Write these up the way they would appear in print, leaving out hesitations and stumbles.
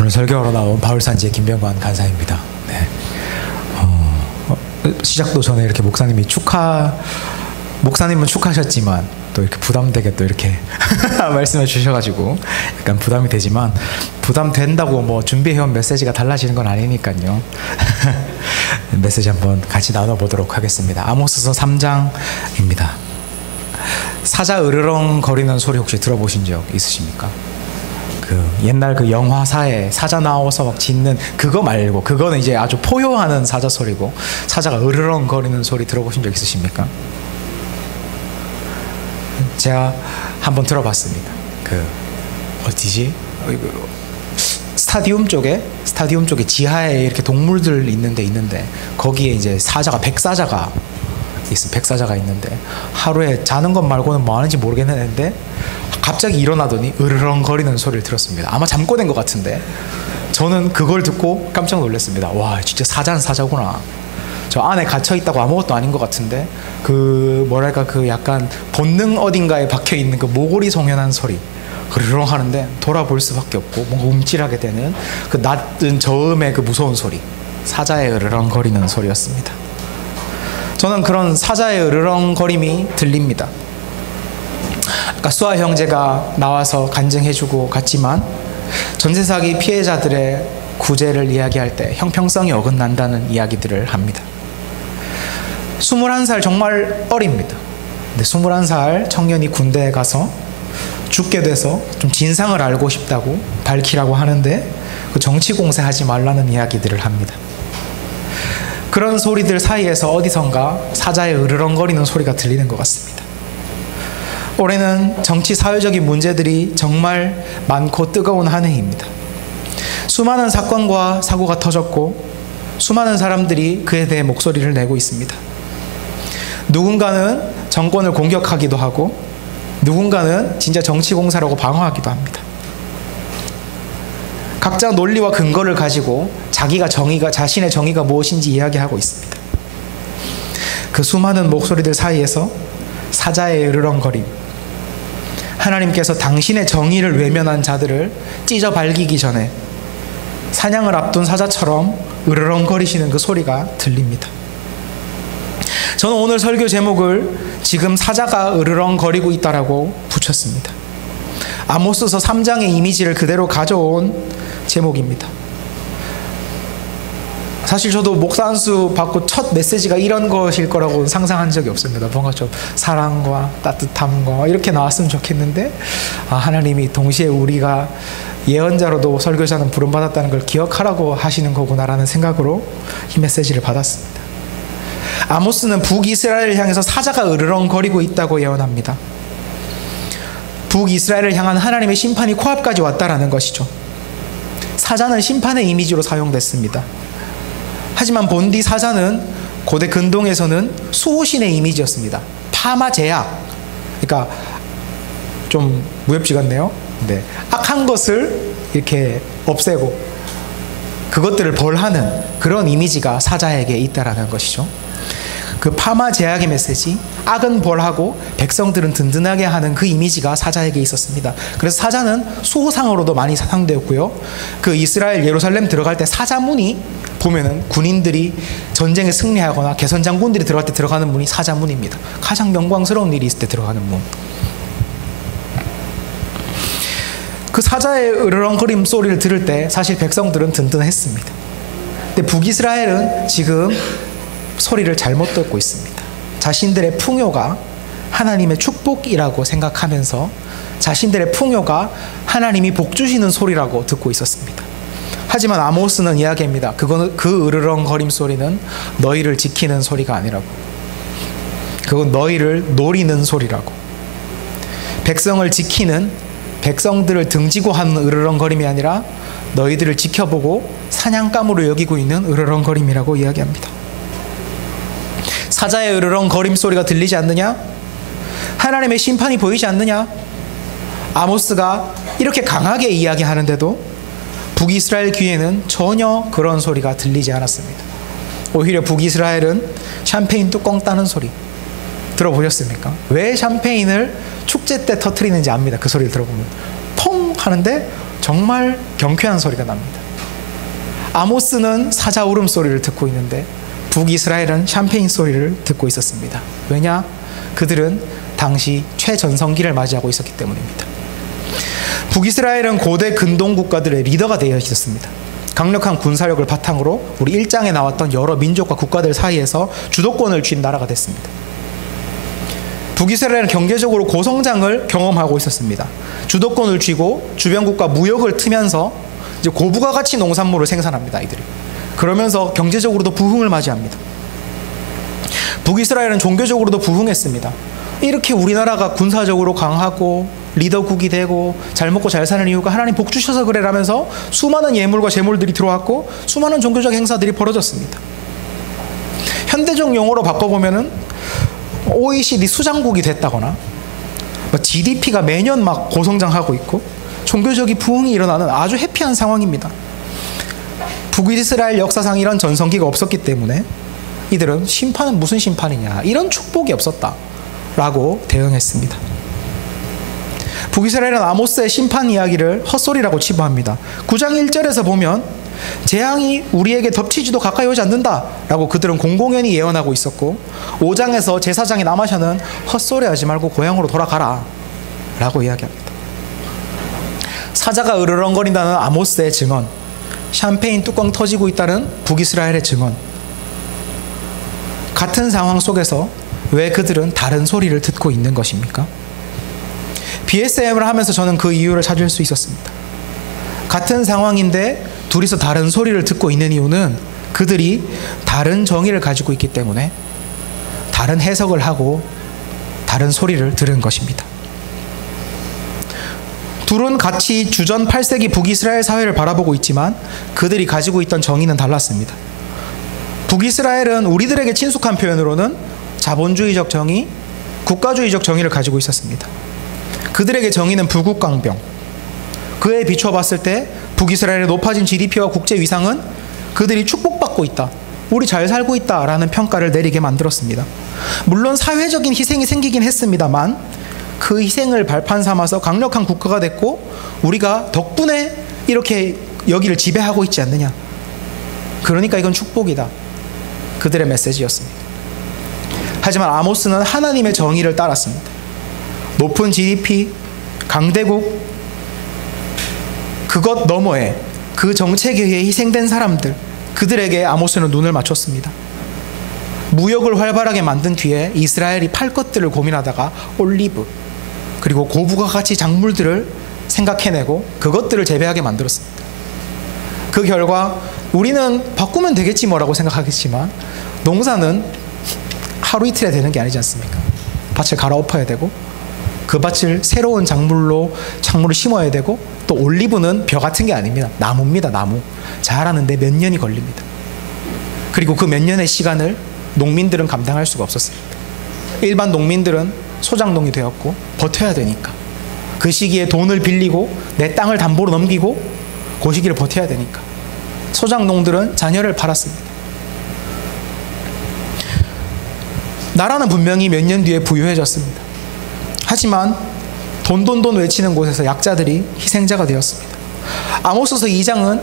오늘 설교하러 나온 바울산지의 김병관 간사입니다. 네. 시작도 전에 이렇게 목사님은 축하하셨지만 또 이렇게 부담되게 또 이렇게 말씀해 주셔가지고 약간 부담이 되지만, 부담된다고 뭐 준비해온 메시지가 달라지는 건 아니니까요. 메시지 한번 같이 나눠보도록 하겠습니다. 아모스서 3장입니다. 사자 으르렁 거리는 소리 혹시 들어보신 적 있으십니까? 그 옛날 그 영화사에 사자 나와서 막 짖는 그거 말고, 그거는 이제 아주 포효하는 사자 소리고, 사자가 으르렁 거리는 소리 들어보신 적 있으십니까? 제가 한번 들어봤습니다. 그 어디지? 스타디움 쪽에 지하에 이렇게 동물들 있는데 거기에 이제 백사자가 있는데, 하루에 자는 것 말고는 뭐 하는지 모르겠는데 갑자기 일어나더니 으르렁 거리는 소리를 들었습니다. 아마 잠꼬된 것 같은데 저는 그걸 듣고 깜짝 놀랐습니다. 와, 진짜 사자는 사자구나. 저 안에 갇혀 있다고 아무것도 아닌 것 같은데 그 약간 본능 어딘가에 박혀 있는 그 모골이 송연한 소리, 으르렁 하는데 돌아볼 수밖에 없고 뭔가 움찔하게 되는 그 낮은 저음의 그 무서운 소리, 사자의 으르렁 거리는 소리였습니다. 저는 그런 사자의 으르렁거림이 들립니다. 아까 수아 형제가 나와서 간증해주고 갔지만, 전세사기 피해자들의 구제를 이야기할 때 형평성이 어긋난다는 이야기들을 합니다. 21살 정말 어립니다. 근데 21살 청년이 군대에 가서 죽게 돼서 좀 진상을 알고 싶다고 밝히라고 하는데 그 정치 공세하지 말라는 이야기들을 합니다. 그런 소리들 사이에서 어디선가 사자의 으르렁거리는 소리가 들리는 것 같습니다. 올해는 정치 사회적인 문제들이 정말 많고 뜨거운 한 해입니다. 수많은 사건과 사고가 터졌고 수많은 사람들이 그에 대해 목소리를 내고 있습니다. 누군가는 정권을 공격하기도 하고 누군가는 진짜 정치 공사라고 방어하기도 합니다. 각자 논리와 근거를 가지고 자신의 정의가 무엇인지 이야기하고 있습니다. 그 수많은 목소리들 사이에서 사자의 으르렁거림, 하나님께서 당신의 정의를 외면한 자들을 찢어 발기기 전에 사냥을 앞둔 사자처럼 으르렁거리시는 그 소리가 들립니다. 저는 오늘 설교 제목을 지금 사자가 으르렁거리고 있다라고 붙였습니다. 아모스서 3장의 이미지를 그대로 가져온 제목입니다. 사실 저도 목사 안수 받고 첫 메시지가 이런 것일 거라고 상상한 적이 없습니다. 뭔가 좀 사랑과 따뜻함과 이렇게 나왔으면 좋겠는데, 하나님이 동시에 우리가 예언자로도 설교자는 부름받았다는 걸 기억하라고 하시는 거구나라는 생각으로 이 메시지를 받았습니다. 아모스는 북이스라엘을 향해서 사자가 으르렁거리고 있다고 예언합니다. 북이스라엘을 향한 하나님의 심판이 코앞까지 왔다라는 것이죠. 사자는 심판의 이미지로 사용됐습니다. 하지만 본디 사자는 고대 근동에서는 수호신의 이미지였습니다. 파마제약, 그러니까 좀 무협지 같네요. 네. 악한 것을 이렇게 없애고 그것들을 벌하는 그런 이미지가 사자에게 있다라는 것이죠. 그 파마제약의 메시지, 악은 벌하고 백성들은 든든하게 하는 그 이미지가 사자에게 있었습니다. 그래서 사자는 수호상으로도 많이 사용되었고요. 그 이스라엘 예루살렘 들어갈 때 사자문이 보면은 군인들이 전쟁에 승리하거나 개선장군들이 들어갈 때 들어가는 문이 사자문입니다. 가장 영광스러운 일이 있을 때 들어가는 문. 그 사자의 으르렁거림 소리를 들을 때 사실 백성들은 든든했습니다. 근데 북이스라엘은 지금 소리를 잘못 듣고 있습니다. 자신들의 풍요가 하나님의 축복이라고 생각하면서 자신들의 풍요가 하나님이 복 주시는 소리라고 듣고 있었습니다. 하지만 아모스는 이야기합니다. 그 으르렁거림 소리는 너희를 지키는 소리가 아니라고. 그건 너희를 노리는 소리라고. 백성을 지키는, 백성들을 등지고 하는 으르렁거림이 아니라 너희들을 지켜보고 사냥감으로 여기고 있는 으르렁거림이라고 이야기합니다. 사자의 으르렁거림 소리가 들리지 않느냐? 하나님의 심판이 보이지 않느냐? 아모스가 이렇게 강하게 이야기하는데도 북이스라엘 귀에는 전혀 그런 소리가 들리지 않았습니다. 오히려 북이스라엘은 샴페인 뚜껑 따는 소리 들어보셨습니까? 왜 샴페인을 축제 때 터트리는지 압니다. 그 소리를 들어보면 퐁 하는데 정말 경쾌한 소리가 납니다. 아모스는 사자 울음소리를 듣고 있는데 북이스라엘은 샴페인 소리를 듣고 있었습니다. 왜냐? 그들은 당시 최전성기를 맞이하고 있었기 때문입니다. 북이스라엘은 고대 근동 국가들의 리더가 되어 있었습니다. 강력한 군사력을 바탕으로 우리 1장에 나왔던 여러 민족과 국가들 사이에서 주도권을 쥔 나라가 됐습니다. 북이스라엘은 경제적으로 고성장을 경험하고 있었습니다. 주도권을 쥐고 주변국과 무역을 트면서 이제 고부가 가치 농산물을 생산합니다. 이들이. 그러면서 경제적으로도 부흥을 맞이합니다. 북이스라엘은 종교적으로도 부흥했습니다. 이렇게 우리나라가 군사적으로 강하고 리더국이 되고 잘 먹고 잘 사는 이유가 하나님 복 주셔서 그래라면서 수많은 예물과 제물들이 들어왔고 수많은 종교적 행사들이 벌어졌습니다. 현대적 용어로 바꿔보면은 OECD 수장국이 됐다거나 GDP가 매년 막 고성장하고 있고 종교적인 부흥이 일어나는 아주 해피한 상황입니다. 북이스라엘 역사상 이런 전성기가 없었기 때문에 이들은 심판은 무슨 심판이냐, 이런 축복이 없었다라고 대응했습니다. 북이스라엘은 아모스의 심판 이야기를 헛소리라고 치부합니다. 9장 1절에서 보면 재앙이 우리에게 덮치지도 가까이 오지 않는다라고 그들은 공공연히 예언하고 있었고, 5장에서 제사장인 아마샤는 헛소리하지 말고 고향으로 돌아가라 라고 이야기합니다. 사자가 으르렁거린다는 아모스의 증언, 샴페인 뚜껑 터지고 있다는 북이스라엘의 증언, 같은 상황 속에서 왜 그들은 다른 소리를 듣고 있는 것입니까? BSM을 하면서 저는 그 이유를 찾을 수 있었습니다. 같은 상황인데 둘이서 다른 소리를 듣고 있는 이유는 그들이 다른 정의를 가지고 있기 때문에 다른 해석을 하고 다른 소리를 들은 것입니다. 둘은 같이 주전 8세기 북이스라엘 사회를 바라보고 있지만 그들이 가지고 있던 정의는 달랐습니다. 북이스라엘은 우리들에게 친숙한 표현으로는 자본주의적 정의, 국가주의적 정의를 가지고 있었습니다. 그들에게 정의는 부국강병, 그에 비춰봤을 때 북이스라엘의 높아진 GDP와 국제 위상은 그들이 축복받고 있다, 우리 잘 살고 있다라는 평가를 내리게 만들었습니다. 물론 사회적인 희생이 생기긴 했습니다만 그 희생을 발판 삼아서 강력한 국가가 됐고 우리가 덕분에 이렇게 여기를 지배하고 있지 않느냐, 그러니까 이건 축복이다, 그들의 메시지였습니다. 하지만 아모스는 하나님의 정의를 따랐습니다. 높은 GDP, 강대국, 그것 너머에 그 정책에 의해 희생된 사람들, 그들에게 아모스는 눈을 맞췄습니다. 무역을 활발하게 만든 뒤에 이스라엘이 팔 것들을 고민하다가 올리브 그리고 고부가 가치 작물들을 생각해내고 그것들을 재배하게 만들었습니다. 그 결과 우리는 바꾸면 되겠지 뭐라고 생각하겠지만 농사는 하루 이틀에 되는 게 아니지 않습니까? 밭을 갈아엎어야 되고 그 밭을 새로운 작물로 작물을 심어야 되고, 또 올리브는 벼 같은 게 아닙니다. 나무입니다. 나무. 자라는데 몇 년이 걸립니다. 그리고 그 몇 년의 시간을 농민들은 감당할 수가 없었습니다. 일반 농민들은 소작농이 되었고 버텨야 되니까, 그 시기에 돈을 빌리고 내 땅을 담보로 넘기고 그 시기를 버텨야 되니까 소작농들은 자녀를 팔았습니다. 나라는 분명히 몇 년 뒤에 부유해졌습니다. 하지만 돈 외치는 곳에서 약자들이 희생자가 되었습니다. 아모스서 2장은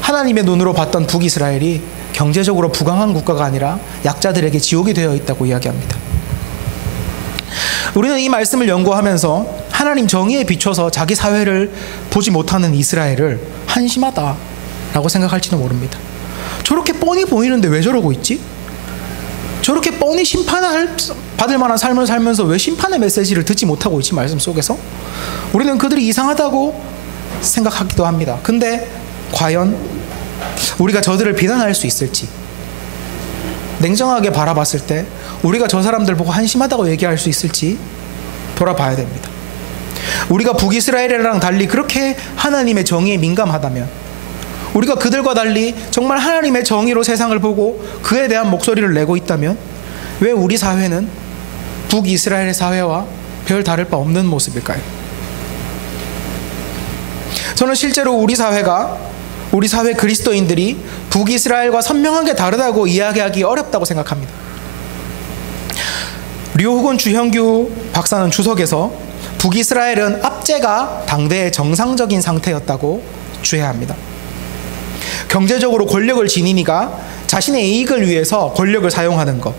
하나님의 눈으로 봤던 북이스라엘이 경제적으로 부강한 국가가 아니라 약자들에게 지옥이 되어 있다고 이야기합니다. 우리는 이 말씀을 연구하면서 하나님 정의에 비춰서 자기 사회를 보지 못하는 이스라엘을 한심하다라고 생각할지도 모릅니다. 저렇게 뻔히 보이는데 왜 저러고 있지? 저렇게 뻔히 심판을 받을 만한 삶을 살면서 왜 심판의 메시지를 듣지 못하고 있지? 말씀 속에서 우리는 그들이 이상하다고 생각하기도 합니다. 근데 과연 우리가 저들을 비난할 수 있을지, 냉정하게 바라봤을 때 우리가 저 사람들 보고 한심하다고 얘기할 수 있을지 돌아봐야 됩니다. 우리가 북이스라엘이랑 달리 그렇게 하나님의 정의에 민감하다면, 우리가 그들과 달리 정말 하나님의 정의로 세상을 보고 그에 대한 목소리를 내고 있다면, 왜 우리 사회는 북이스라엘의 사회와 별 다를 바 없는 모습일까요? 저는 실제로 우리 사회 그리스도인들이 북이스라엘과 선명하게 다르다고 이야기하기 어렵다고 생각합니다. 류호곤 주형규 박사는 주석에서 북이스라엘은 압제가 당대의 정상적인 상태였다고 주해합니다. 경제적으로 권력을 지닌 이가 자신의 이익을 위해서 권력을 사용하는 것,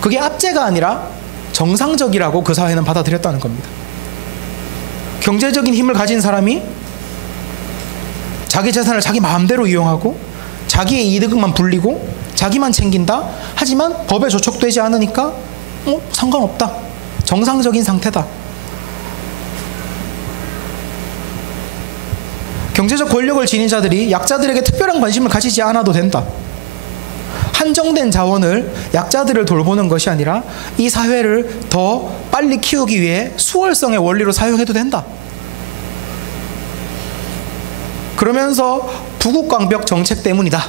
그게 압제가 아니라 정상적이라고 그 사회는 받아들였다는 겁니다. 경제적인 힘을 가진 사람이 자기 재산을 자기 마음대로 이용하고 자기의 이득만 불리고 자기만 챙긴다. 하지만 법에 저촉되지 않으니까 상관없다. 정상적인 상태다. 경제적 권력을 지닌 자들이 약자들에게 특별한 관심을 가지지 않아도 된다. 한정된 자원을 약자들을 돌보는 것이 아니라 이 사회를 더 빨리 키우기 위해 수월성의 원리로 사용해도 된다. 그러면서 부국강벽 정책 때문이다.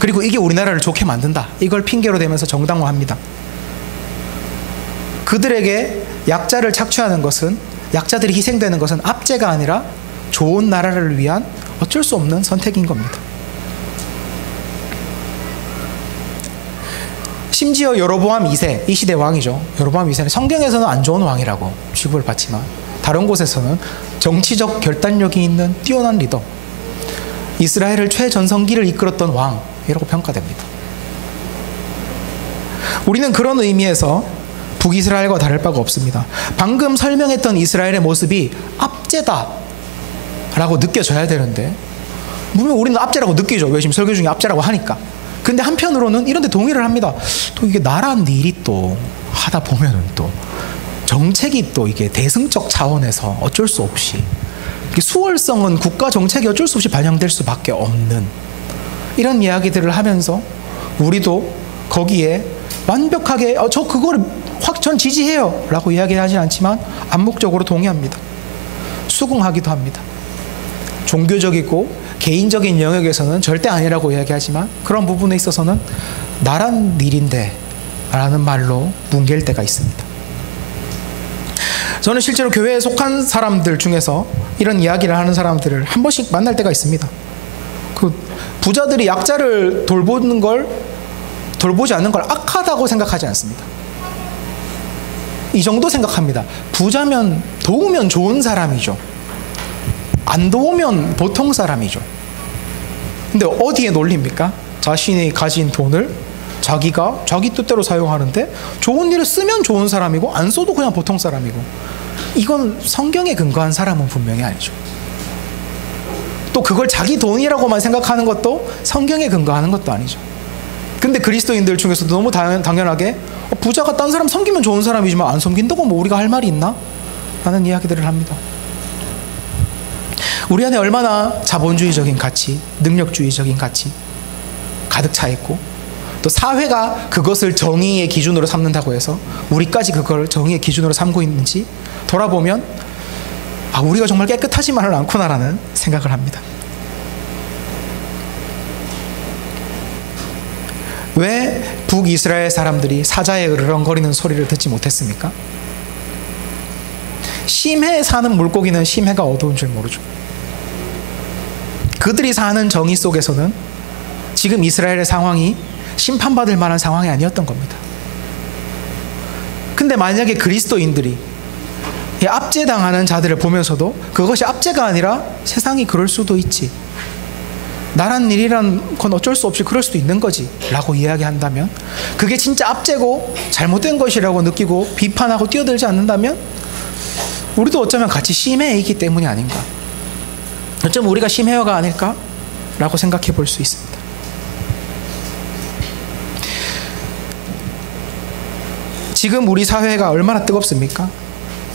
그리고 이게 우리나라를 좋게 만든다. 이걸 핑계로 대면서 정당화합니다. 그들에게 약자를 착취하는 것은, 약자들이 희생되는 것은 압제가 아니라 좋은 나라를 위한 어쩔 수 없는 선택인 겁니다. 심지어 여로보암 2세, 이 시대 왕이죠. 여로보암 2세는 성경에서는 안 좋은 왕이라고 취급을 받지만 다른 곳에서는 정치적 결단력이 있는 뛰어난 리더, 이스라엘을 최전성기를 이끌었던 왕이라고 평가됩니다. 우리는 그런 의미에서 북이스라엘과 다를 바가 없습니다. 방금 설명했던 이스라엘의 모습이 압제다 라고 느껴져야 되는데 분명 우리는 압제라고 느끼죠. 왜? 지금 설교 중에 압제라고 하니까. 근데 한편으로는 이런 데 동의를 합니다. 또 이게 나라 일이 또 하다 보면은 또 정책이 또 이게 대승적 차원에서 어쩔 수 없이 수월성은 국가 정책이 어쩔 수 없이 반영될 수밖에 없는 이런 이야기들을 하면서 우리도 거기에 완벽하게 저 그거를 전 지지해요 라고 이야기하진 않지만 암묵적으로 동의합니다. 수긍하기도 합니다. 종교적이고 개인적인 영역에서는 절대 아니라고 이야기하지만 그런 부분에 있어서는 나란 일인데 라는 말로 뭉갤 때가 있습니다. 저는 실제로 교회에 속한 사람들 중에서 이런 이야기를 하는 사람들을 한 번씩 만날 때가 있습니다. 그 부자들이 약자를 돌보지 않는 걸 악하다고 생각하지 않습니다. 이 정도 생각합니다. 부자면 도우면 좋은 사람이죠. 안 도우면 보통 사람이죠. 근데 어디에 놀립니까? 자신이 가진 돈을 자기가 자기 뜻대로 사용하는데 좋은 일을 쓰면 좋은 사람이고 안 써도 그냥 보통 사람이고, 이건 성경에 근거한 사람은 분명히 아니죠. 또 그걸 자기 돈이라고만 생각하는 것도 성경에 근거하는 것도 아니죠. 근데 그리스도인들 중에서도 너무 당연하게 부자가 딴 사람 섬기면 좋은 사람이지만 안 섬긴다고 뭐 우리가 할 말이 있나? 라는 이야기들을 합니다. 우리 안에 얼마나 자본주의적인 가치, 능력주의적인 가치 가득 차 있고, 또 사회가 그것을 정의의 기준으로 삼는다고 해서 우리까지 그걸 정의의 기준으로 삼고 있는지 돌아보면 우리가 정말 깨끗하지만은 않구나라는 생각을 합니다. 왜 북이스라엘 사람들이 사자의 으르렁거리는 소리를 듣지 못했습니까? 심해에 사는 물고기는 심해가 어두운 줄 모르죠. 그들이 사는 정의 속에서는 지금 이스라엘의 상황이 심판받을 만한 상황이 아니었던 겁니다. 근데 만약에 그리스도인들이 압제당하는 자들을 보면서도 그것이 압제가 아니라 세상이 그럴 수도 있지, 나란 일이란 건 어쩔 수 없이 그럴 수도 있는 거지 라고 이야기한다면, 그게 진짜 압제고 잘못된 것이라고 느끼고 비판하고 뛰어들지 않는다면 우리도 어쩌면 같이 심해에 있기 때문이 아닌가, 어쩌면 우리가 심해어가 아닐까 라고 생각해 볼 수 있습니다. 지금 우리 사회가 얼마나 뜨겁습니까?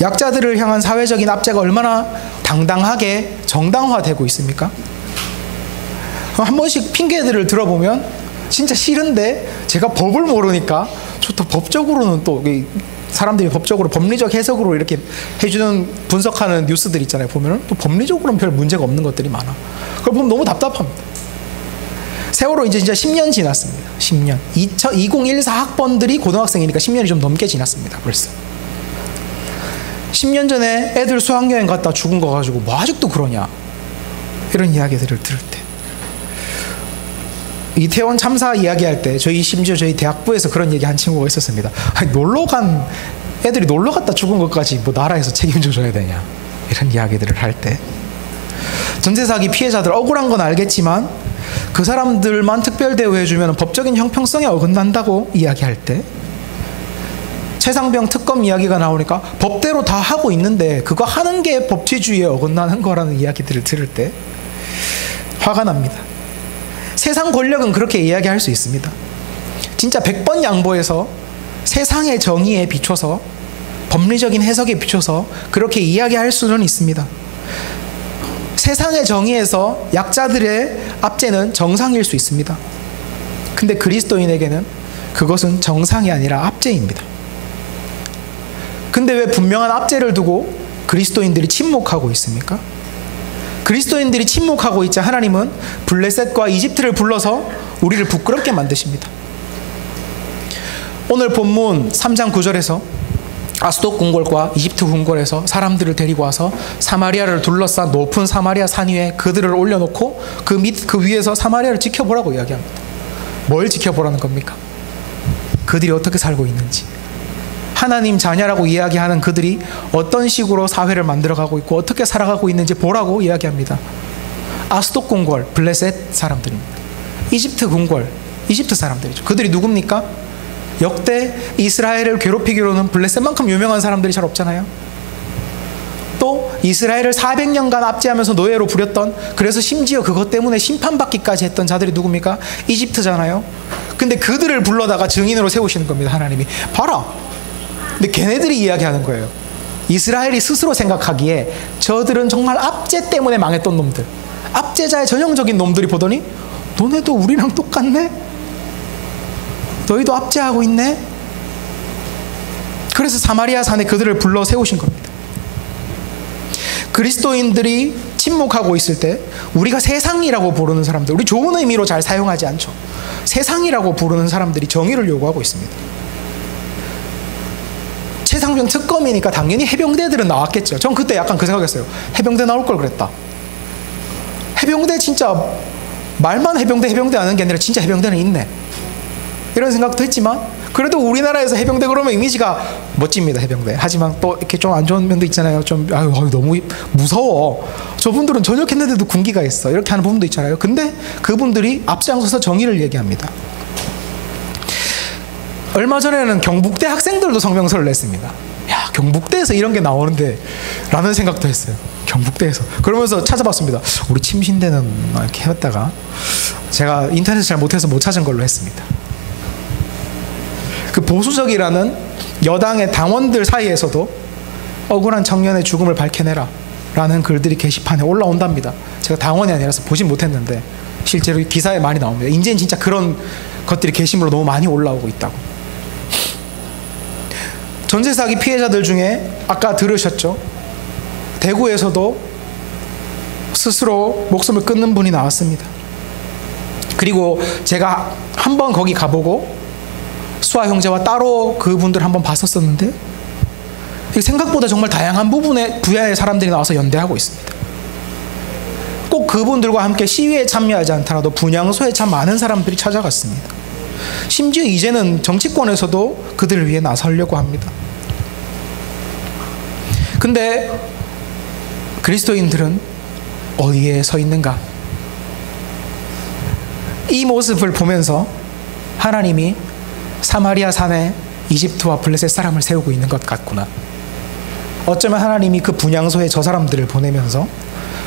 약자들을 향한 사회적인 압제가 얼마나 당당하게 정당화되고 있습니까? 한 번씩 핑계들을 들어보면 진짜 싫은데 제가 법을 모르니까 또 법적으로는 또 사람들이 법적으로 법리적 해석으로 이렇게 해주는 분석하는 뉴스들 있잖아요. 보면은 또 법리적으로는 별 문제가 없는 것들이 많아. 그걸 보면 너무 답답합니다. 세월호 이제 진짜 10년 지났습니다. 10년. 2014 학번들이 고등학생이니까 10년이 좀 넘게 지났습니다. 벌써. 10년 전에 애들 수학여행 갔다 죽은 거 가지고 뭐 아직도 그러냐, 이런 이야기들을 들을 때, 이태원 참사 이야기할 때 심지어 저희 대학부에서 그런 얘기 한 친구가 있었습니다. 놀러 간 애들이 놀러 갔다 죽은 것까지 뭐 나라에서 책임져 줘야 되냐, 이런 이야기들을 할 때, 전세 사기 피해자들 억울한 건 알겠지만 그 사람들만 특별 대우해주면 법적인 형평성에 어긋난다고 이야기할 때, 최상병 특검 이야기가 나오니까 법대로 다 하고 있는데 그거 하는 게 법치주의에 어긋나는 거라는 이야기들을 들을 때 화가 납니다. 세상 권력은 그렇게 이야기할 수 있습니다. 진짜 100번 양보해서 세상의 정의에 비춰서, 법리적인 해석에 비춰서 그렇게 이야기할 수는 있습니다. 세상의 정의에서 약자들의 압제는 정상일 수 있습니다. 근데 그리스도인에게는 그것은 정상이 아니라 압제입니다. 근데 왜 분명한 압제를 두고 그리스도인들이 침묵하고 있습니까? 그리스도인들이 침묵하고 있자 하나님은 블레셋과 이집트를 불러서 우리를 부끄럽게 만드십니다. 오늘 본문 3장 9절에서 아스돗 궁궐과 이집트 궁궐에서 사람들을 데리고 와서 사마리아를 둘러싼 높은 사마리아 산 위에 그들을 올려놓고 그 위에서 사마리아를 지켜보라고 이야기합니다. 뭘 지켜보라는 겁니까? 그들이 어떻게 살고 있는지, 하나님 자녀라고 이야기하는 그들이 어떤 식으로 사회를 만들어가고 있고 어떻게 살아가고 있는지 보라고 이야기합니다. 아스돗 궁궐, 블레셋 사람들입니다. 이집트 궁궐, 이집트 사람들이죠. 그들이 누굽니까? 역대 이스라엘을 괴롭히기로는 블레셋만큼 유명한 사람들이 잘 없잖아요. 또 이스라엘을 400년간 압제하면서 노예로 부렸던, 그래서 심지어 그것 때문에 심판받기까지 했던 자들이 누굽니까? 이집트잖아요. 근데 그들을 불러다가 증인으로 세우시는 겁니다. 하나님이 봐라. 근데 걔네들이 이야기하는 거예요. 이스라엘이 스스로 생각하기에 저들은 정말 압제 때문에 망했던 놈들, 압제자의 전형적인 놈들이 보더니 너네도 우리랑 똑같네? 너희도 압제하고 있네? 그래서 사마리아 산에 그들을 불러 세우신 겁니다. 그리스도인들이 침묵하고 있을 때 우리가 세상이라고 부르는 사람들, 우리 좋은 의미로 잘 사용하지 않죠. 세상이라고 부르는 사람들이 정의를 요구하고 있습니다. 최상병 특검이니까 당연히 해병대들은 나왔겠죠. 전 그때 약간 그 생각했어요. 해병대 나올 걸 그랬다. 해병대 진짜 말만 해병대 하는 게 아니라 진짜 해병대는 있네, 이런 생각도 했지만, 그래도 우리나라에서 해병대 그러면 이미지가 멋집니다. 해병대. 하지만 또 이렇게 좀 안 좋은 면도 있잖아요. 좀 아유 너무 무서워, 저분들은 전역했는데도 군기가 있어, 이렇게 하는 부분도 있잖아요. 근데 그분들이 앞장서서 정의를 얘기합니다. 얼마 전에는 경북대 학생들도 성명서를 냈습니다. 야, 경북대에서 이런 게 나오는데 라는 생각도 했어요. 경북대에서. 그러면서 찾아봤습니다. 우리 침신대는 이렇게 해왔다가 제가 인터넷을 잘 못해서 못 찾은 걸로 했습니다. 그 보수적이라는 여당의 당원들 사이에서도 억울한 청년의 죽음을 밝혀내라 라는 글들이 게시판에 올라온답니다. 제가 당원이 아니라서 보진 못했는데 실제로 기사에 많이 나옵니다. 이제는 진짜 그런 것들이 게시물로 너무 많이 올라오고 있다고. 전세 사기 피해자들 중에 아까 들으셨죠? 대구에서도 스스로 목숨을 끊는 분이 나왔습니다. 그리고 제가 한번 거기 가보고 수아 형제와 따로 그분들 한번 봤었었는데, 생각보다 정말 다양한 분야의 사람들이 나와서 연대하고 있습니다. 꼭 그분들과 함께 시위에 참여하지 않더라도 분향소에 참 많은 사람들이 찾아갔습니다. 심지어 이제는 정치권에서도 그들을 위해 나서려고 합니다. 근데 그리스도인들은 어디에 서 있는가? 이 모습을 보면서 하나님이 사마리아 산에 이집트와 블레셋 사람을 세우고 있는 것 같구나. 어쩌면 하나님이 그 분향소에 저 사람들을 보내면서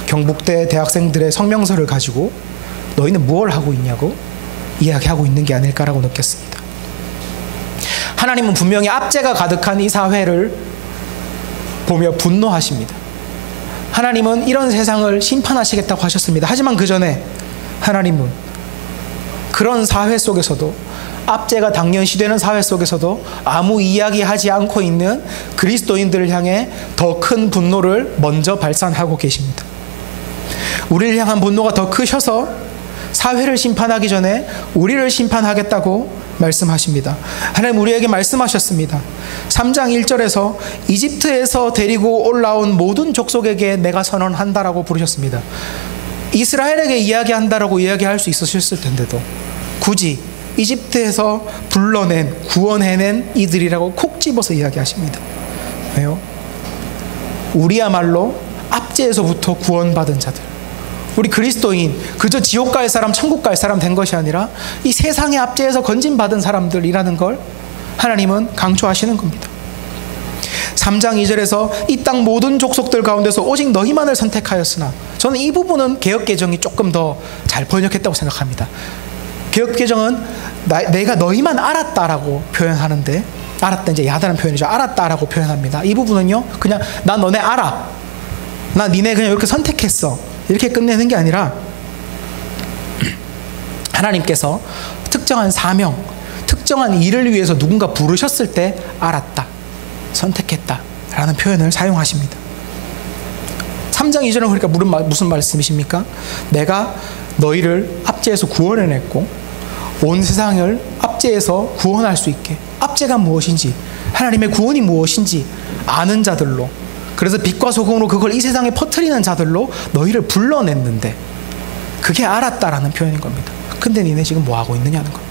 경북대 대학생들의 성명서를 가지고 너희는 무엇을 하고 있냐고 이야기하고 있는 게 아닐까라고 느꼈습니다. 하나님은 분명히 압제가 가득한 이 사회를 보며 분노하십니다. 하나님은 이런 세상을 심판하시겠다고 하셨습니다. 하지만 그 전에 하나님은 그런 사회 속에서도, 압제가 당연시되는 사회 속에서도 아무 이야기하지 않고 있는 그리스도인들을 향해 더 큰 분노를 먼저 발산하고 계십니다. 우리를 향한 분노가 더 크셔서 사회를 심판하기 전에 우리를 심판하겠다고 말씀하십니다. 하나님 우리에게 말씀하셨습니다. 3장 1절에서 이집트에서 데리고 올라온 모든 족속에게 내가 선언한다라고 부르셨습니다. 이스라엘에게 이야기한다라고 이야기할 수 있으셨을 텐데도 굳이 이집트에서 불러낸, 구원해낸 이들이라고 콕 집어서 이야기하십니다. 왜요? 우리야말로 압제에서부터 구원받은 자들, 우리 그리스도인, 그저 지옥 갈 사람, 천국 갈 사람 된 것이 아니라 이 세상의 압제에서 건진받은 사람들이라는 걸 하나님은 강조하시는 겁니다. 3장 2절에서 이 땅 모든 족속들 가운데서 오직 너희만을 선택하였으나, 저는 이 부분은 개역개정이 조금 더 잘 번역했다고 생각합니다. 개역개정은 내가 너희만 알았다라고 표현하는데, 알았다, 이제 야다는 표현이죠. 알았다라고 표현합니다. 이 부분은요, 그냥 나 너네 알아, 나 니네 그냥 이렇게 선택했어, 이렇게 끝내는 게 아니라 하나님께서 특정한 사명, 특정한 일을 위해서 누군가 부르셨을 때 알았다, 선택했다 라는 표현을 사용하십니다. 3장 2절은 그러니까 무슨 말씀이십니까? 내가 너희를 압제에서 구원해냈고 온 세상을 압제에서 구원할 수 있게, 압제가 무엇인지, 하나님의 구원이 무엇인지 아는 자들로, 그래서 빛과 소금으로 그걸 이 세상에 퍼뜨리는 자들로 너희를 불러냈는데, 그게 알았다라는 표현인 겁니다. 근데 니네 지금 뭐하고 있느냐는 겁니다.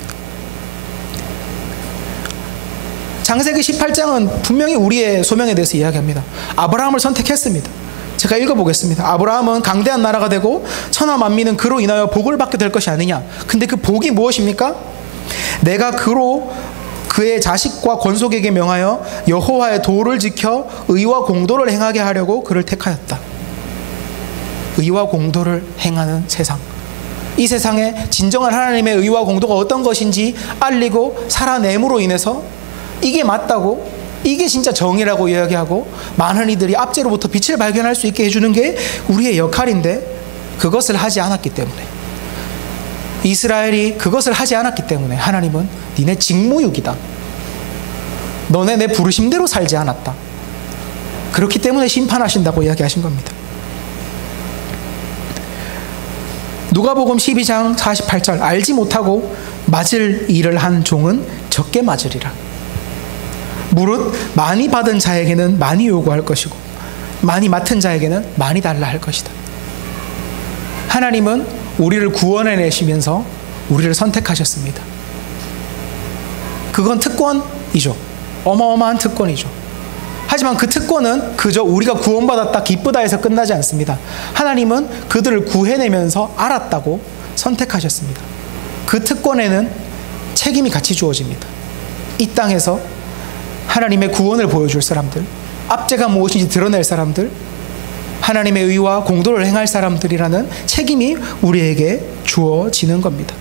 창세기 18장은 분명히 우리의 소명에 대해서 이야기합니다. 아브라함을 선택했습니다. 제가 읽어보겠습니다. 아브라함은 강대한 나라가 되고 천하 만민은 그로 인하여 복을 받게 될 것이 아니냐. 근데 그 복이 무엇입니까? 내가 그로 그의 자식과 권속에게 명하여 여호와의 도를 지켜 의와 공도를 행하게 하려고 그를 택하였다. 의와 공도를 행하는 세상, 이 세상에 진정한 하나님의 의와 공도가 어떤 것인지 알리고 살아냄으로 인해서 이게 맞다고, 이게 진짜 정의라고 이야기하고 많은 이들이 압제로부터 빛을 발견할 수 있게 해주는 게 우리의 역할인데, 그것을 하지 않았기 때문에, 이스라엘이 그것을 하지 않았기 때문에 하나님은 니네 직무유기다, 너네 내 부르심대로 살지 않았다, 그렇기 때문에 심판하신다고 이야기하신 겁니다. 누가복음 12장 48절, 알지 못하고 맞을 일을 한 종은 적게 맞으리라. 무릇 많이 받은 자에게는 많이 요구할 것이고 많이 맡은 자에게는 많이 달라 할 것이다. 하나님은 우리를 구원해내시면서 우리를 선택하셨습니다. 그건 특권이죠. 어마어마한 특권이죠. 하지만 그 특권은 그저 우리가 구원받았다, 기쁘다 해서 끝나지 않습니다. 하나님은 그들을 구해내면서 알았다고 선택하셨습니다. 그 특권에는 책임이 같이 주어집니다. 이 땅에서 하나님의 구원을 보여줄 사람들, 압제가 무엇인지 드러낼 사람들, 하나님의 의와 공도를 행할 사람들이라는 책임이 우리에게 주어지는 겁니다.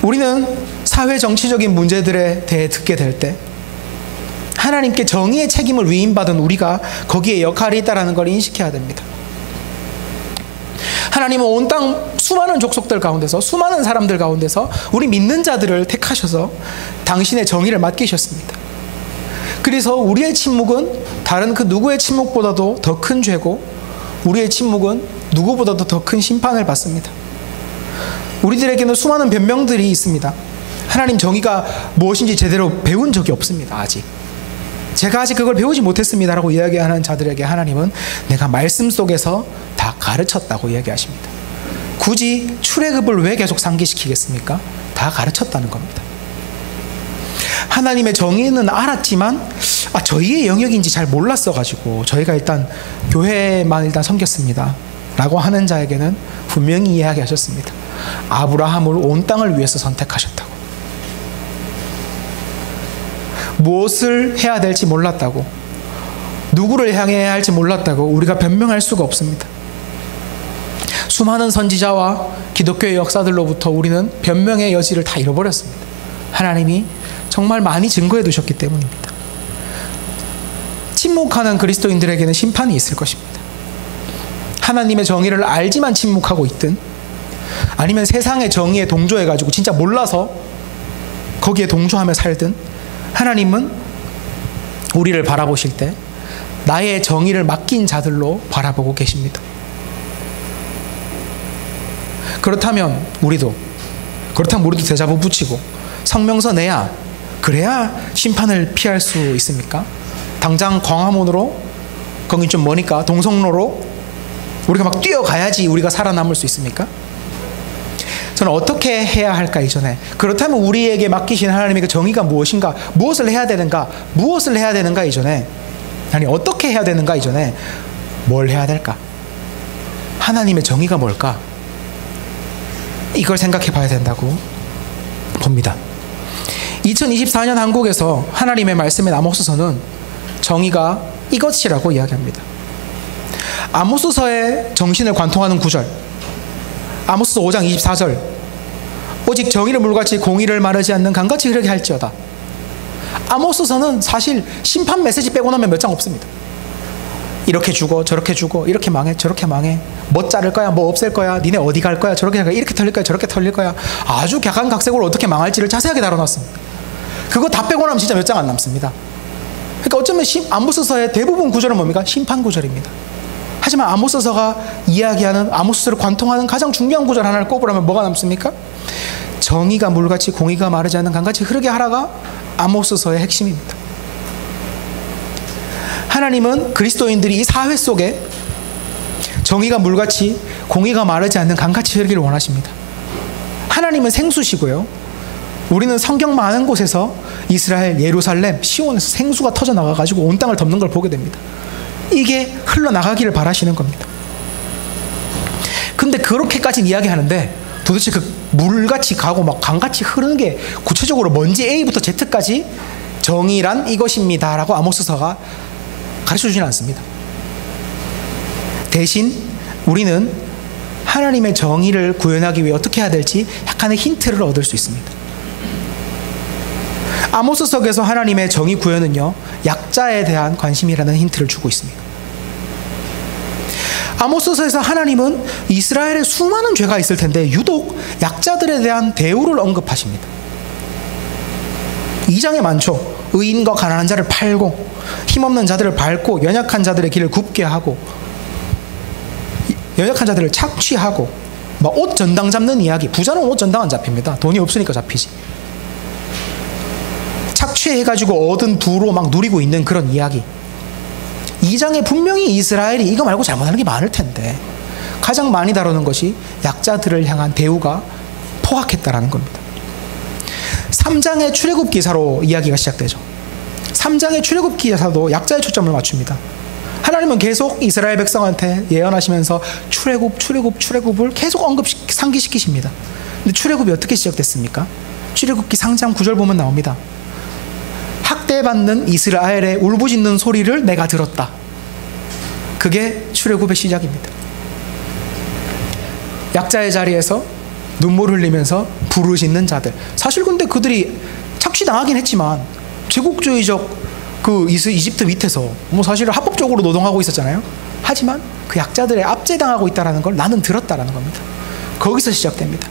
우리는 사회 정치적인 문제들에 대해 듣게 될 때 하나님께 정의의 책임을 위임받은 우리가 거기에 역할이 있다는 걸 인식해야 됩니다. 하나님은 온 땅 수많은 족속들 가운데서, 수많은 사람들 가운데서 우리 믿는 자들을 택하셔서 당신의 정의를 맡기셨습니다. 그래서 우리의 침묵은 다른 그 누구의 침묵보다도 더 큰 죄고, 우리의 침묵은 누구보다도 더 큰 심판을 받습니다. 우리들에게는 수많은 변명들이 있습니다. 하나님 정의가 무엇인지 제대로 배운 적이 없습니다. 아직 제가 아직 그걸 배우지 못했습니다 라고 이야기하는 자들에게 하나님은 내가 말씀 속에서 다 가르쳤다고 이야기하십니다. 굳이 출애굽을 왜 계속 상기시키겠습니까? 다 가르쳤다는 겁니다. 하나님의 정의는 알았지만 저희의 영역인지 잘 몰랐어가지고 저희가 일단 교회만 일단 섬겼습니다 라고 하는 자에게는 분명히 이야기하셨습니다. 아브라함을 온 땅을 위해서 선택하셨다고, 무엇을 해야 될지 몰랐다고, 누구를 향해야 할지 몰랐다고 우리가 변명할 수가 없습니다. 수많은 선지자와 기독교의 역사들로부터 우리는 변명의 여지를 다 잃어버렸습니다. 하나님이 정말 많이 증거해 두셨기 때문입니다. 침묵하는 그리스도인들에게는 심판이 있을 것입니다. 하나님의 정의를 알지만 침묵하고 있든, 아니면 세상의 정의에 동조해가지고 진짜 몰라서 거기에 동조하며 살든, 하나님은 우리를 바라보실 때 나의 정의를 맡긴 자들로 바라보고 계십니다. 그렇다면 우리도 대자보 붙이고 성명서 내야, 그래야 심판을 피할 수 있습니까? 당장 광화문으로, 거긴 좀 머니까 동성로로 우리가 막 뛰어가야지 우리가 살아남을 수 있습니까? 저는 어떻게 해야 할까 이전에, 그렇다면 우리에게 맡기신 하나님의 그 정의가 무엇인가, 무엇을 해야 되는가 이전에, 아니 어떻게 해야 되는가 이전에 뭘 해야 될까, 하나님의 정의가 뭘까, 이걸 생각해 봐야 된다고 봅니다. 2024년 한국에서 하나님의 말씀인 아모스서는 정의가 이것이라고 이야기합니다. 아모스서의 정신을 관통하는 구절, 아모스서 5장 24절, 오직 정의를 물같이 공의를 마르지 않는 강같이 흐르게 할지어다. 아모스서는 사실 심판 메시지 빼고 나면 몇 장 없습니다. 이렇게 죽어 저렇게 죽어, 이렇게 망해 저렇게 망해, 뭐 자를 거야 뭐 없앨 거야, 니네 어디 갈 거야 저렇게 갈 거야, 이렇게 털릴 거야 저렇게 털릴 거야, 아주 각양각색으로 어떻게 망할지를 자세하게 다뤄놨습니다. 그거 다 빼고 나면 진짜 몇 장 안 남습니다. 그러니까 어쩌면 아모스서의 대부분 구절은 뭡니까? 심판 구절입니다. 하지만 아모스서가 이야기하는, 아모스서를 관통하는 가장 중요한 구절 하나를 꼽으라면 뭐가 남습니까? 정의가 물같이 공의가 마르지 않는 강같이 흐르게 하라가 아모스서의 핵심입니다. 하나님은 그리스도인들이 이 사회 속에 정의가 물같이 공의가 마르지 않는 강같이 흐르기를 원하십니다. 하나님은 생수시고요, 우리는 성경 많은 곳에서 이스라엘, 예루살렘, 시온에서 생수가 터져나가가지고 온 땅을 덮는 걸 보게 됩니다. 이게 흘러나가기를 바라시는 겁니다. 근데 그렇게까지 이야기하는데 도대체 그 물같이 가고 막 강같이 흐르는 게 구체적으로 뭔지 A부터 Z까지 정의란 이것입니다 라고 아모스서가 가르쳐주지는 않습니다. 대신 우리는 하나님의 정의를 구현하기 위해 어떻게 해야 될지 약간의 힌트를 얻을 수 있습니다. 아모스서에서 하나님의 정의 구현은요, 약자에 대한 관심이라는 힌트를 주고 있습니다. 아모스서에서 하나님은 이스라엘에 수많은 죄가 있을 텐데 유독 약자들에 대한 대우를 언급하십니다. 2장에 많죠. 의인과 가난한 자를 팔고 힘없는 자들을 밟고 연약한 자들의 길을 굽게 하고 연약한 자들을 착취하고 막 옷 전당 잡는 이야기. 부자는 옷 전당 안 잡힙니다. 돈이 없으니까 잡히지. 착취해가지고 얻은 두로 막 누리고 있는 그런 이야기. 2장에 분명히 이스라엘이 이거 말고 잘못하는 게 많을 텐데 가장 많이 다루는 것이 약자들을 향한 대우가 포악했다라는 겁니다. 3장의 출애굽 기사로 이야기가 시작되죠. 3장의 출애굽 기사도 약자의 초점을 맞춥니다. 하나님은 계속 이스라엘 백성한테 예언하시면서 출애굽을 계속 상기시키십니다. 근데 출애굽이 어떻게 시작됐습니까? 출애굽기 3장 9절 보면 나옵니다. 학대받는 이스라엘의 울부짖는 소리를 내가 들었다. 그게 출애굽의 시작입니다. 약자의 자리에서 눈물 흘리면서 부르짖는 자들. 사실 근데 그들이 착취당하긴 했지만 제국주의적 그 이집트 밑에서 뭐 사실 합법적으로 노동하고 있었잖아요. 하지만 그 약자들의 압제당하고 있다는 걸 나는 들었다라는 겁니다. 거기서 시작됩니다.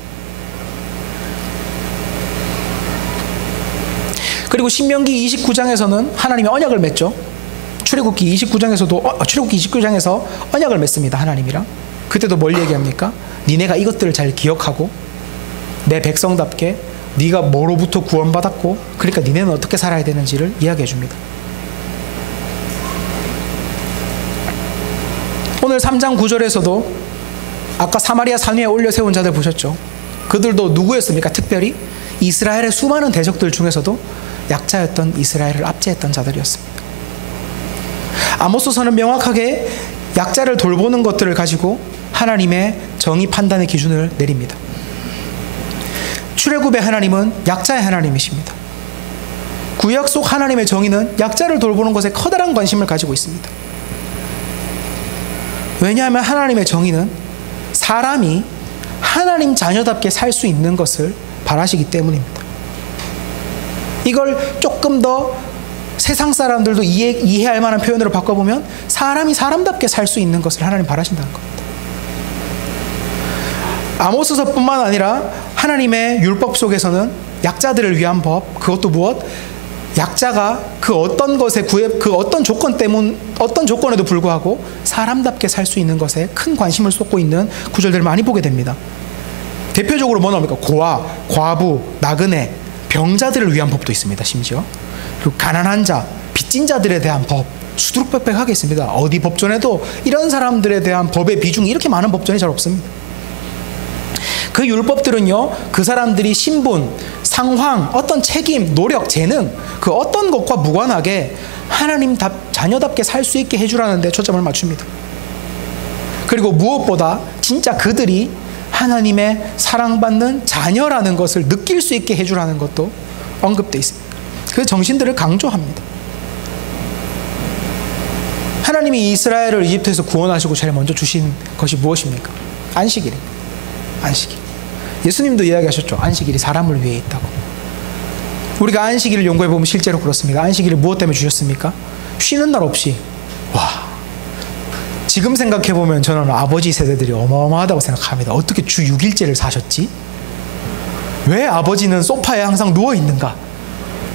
그리고 신명기 29장에서는 하나님이 언약을 맺죠. 출애굽기 29장에서 언약을 맺습니다. 하나님이랑. 그때도 뭘 얘기합니까? 니네가 이것들을 잘 기억하고 내 백성답게 네가 뭐로부터 구원받았고 그러니까 니네는 어떻게 살아야 되는지를 이야기해 줍니다. 오늘 3장 9절에서도 아까 사마리아 산 위에 올려 세운 자들 보셨죠? 그들도 누구였습니까? 특별히 이스라엘의 수많은 대적들 중에서도 약자였던 이스라엘을 압제했던 자들이었습니다. 아모스서는 명확하게 약자를 돌보는 것들을 가지고 하나님의 정의 판단의 기준을 내립니다. 출애굽의 하나님은 약자의 하나님이십니다. 구약 속 하나님의 정의는 약자를 돌보는 것에 커다란 관심을 가지고 있습니다. 왜냐하면 하나님의 정의는 사람이 하나님 자녀답게 살 수 있는 것을 바라시기 때문입니다. 이걸 조금 더 세상 사람들도 이해할 만한 표현으로 바꿔보면 사람이 사람답게 살 수 있는 것을 하나님 바라신다는 겁니다. 아모스서뿐만 아니라 하나님의 율법 속에서는 약자들을 위한 법, 그것도 무엇? 약자가 그 어떤 것에 그 어떤 조건에도 불구하고 사람답게 살 수 있는 것에 큰 관심을 쏟고 있는 구절들을 많이 보게 됩니다. 대표적으로 뭐 나옵니까? 고아, 과부, 나그네, 병자들을 위한 법도 있습니다. 심지어. 그리고 가난한 자, 빚진 자들에 대한 법 수두룩백백하게 있습니다. 어디 법전에도 이런 사람들에 대한 법의 비중이 이렇게 많은 법전이 잘 없습니다. 그 율법들은요, 그 사람들이 신분, 상황, 어떤 책임, 노력, 재능, 그 어떤 것과 무관하게 하나님 자녀답게 살 수 있게 해주라는 데 초점을 맞춥니다. 그리고 무엇보다 진짜 그들이 하나님의 사랑받는 자녀라는 것을 느낄 수 있게 해주라는 것도 언급되어 있습니다. 그 정신들을 강조합니다. 하나님이 이스라엘을 이집트에서 구원하시고 제일 먼저 주신 것이 무엇입니까? 안식일입니다. 안식일. 예수님도 이야기하셨죠. 안식일이 사람을 위해 있다고. 우리가 안식일을 연구해보면 실제로 그렇습니다. 안식일을 무엇 때문에 주셨습니까? 쉬는 날 없이. 와, 지금 생각해보면 저는 아버지 세대들이 어마어마하다고 생각합니다. 어떻게 주 6일째를 사셨지? 왜 아버지는 소파에 항상 누워있는가?